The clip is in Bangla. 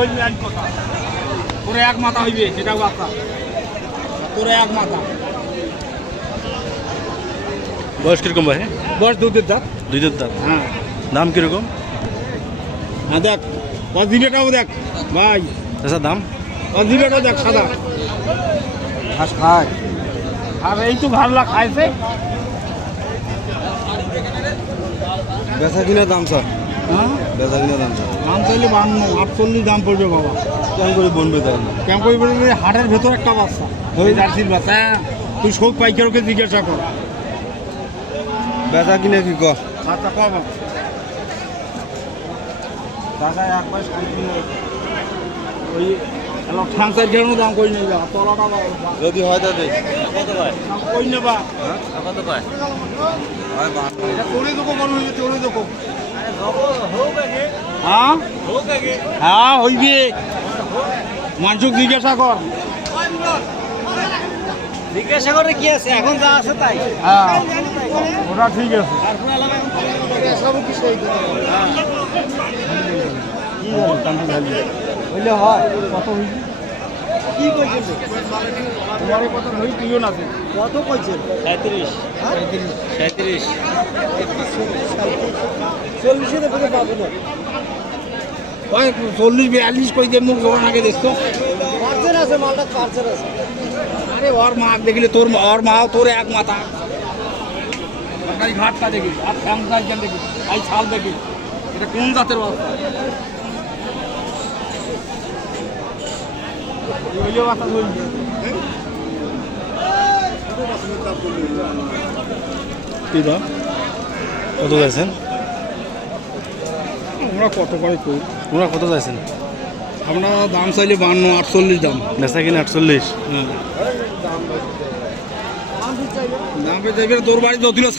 হইবে এক কথা তোরে এক মাথা হইবে সেটাও বাচ্চা তোরে এক মাথা বয়স কিরকম ভাই? বয়স দুধের দাঁত দুইটার দাম। হ্যাঁ দাম কিরকম? হ্যাঁ দেখ অজিলেটাও দেখ ভাই আচ্ছা দাম অজিলেটাও দেখ সাদা ঘাস খায়। আর এই তো ঘাড়লা খাইছে বেচা কিনা দাম স্যার, হ্যাঁ বেচা কিনা দাম স্যার দাম চাইলে 52 48 দাম পড়বে বাবা কেমন করে বনবে তাই না? কেমন করে বলবে হাটের ভেতর একটা বাচ্চা ওই জার্সির বাচ্চা হ্যাঁ তুই শোক পাইকারকে জিজ্ঞাসা কর বেচা কিনা কি কর? আচ্ছা কব টাকা একবার ওই ঠান্সার ঘেরানো দাম কই নেই তলাটা যদি হয় তাতে কত ভাই? কই নেবা কত ভাই? এটা করে দেবো মনে হয়েছে চলে দেবো হ্যাঁ হ্যাঁ হইবে মানুষ জিজ্ঞাসা কর জিজ্ঞাসা করে কি আছে এখন যা আছে তাই হ্যাঁ ওটা ঠিক আছে হইলে হয় কত হইবে কি কইছেন তোমার কত হই তুইও না কত কইছেন 37 37 40 এর পরে পাবো না 40 42 কই দিয়ে মুখ জোগান আগে দেখতো পার্সেল আছে মালটা পার্সেল আছে আরে ওর মা দেখলে তোর ওর মা তোর এক মাথা সরকারি ঘাটটা দেখি আর ঠ্যাংটা দেখি আই ছাল দেখি এটা কোন জাতের বাচ্চা ওইলে বাচ্চা ধরবি কি দাম? কত যাচ্ছেন? আমরা কত করে কই তোমরা কত যাচ্ছেন? আমরা দাম চাইলে 52 48 দাম বেচা কিনা 48। হ্যাঁ দাম পেয়ে যাবে তোর বাড়ি যদিও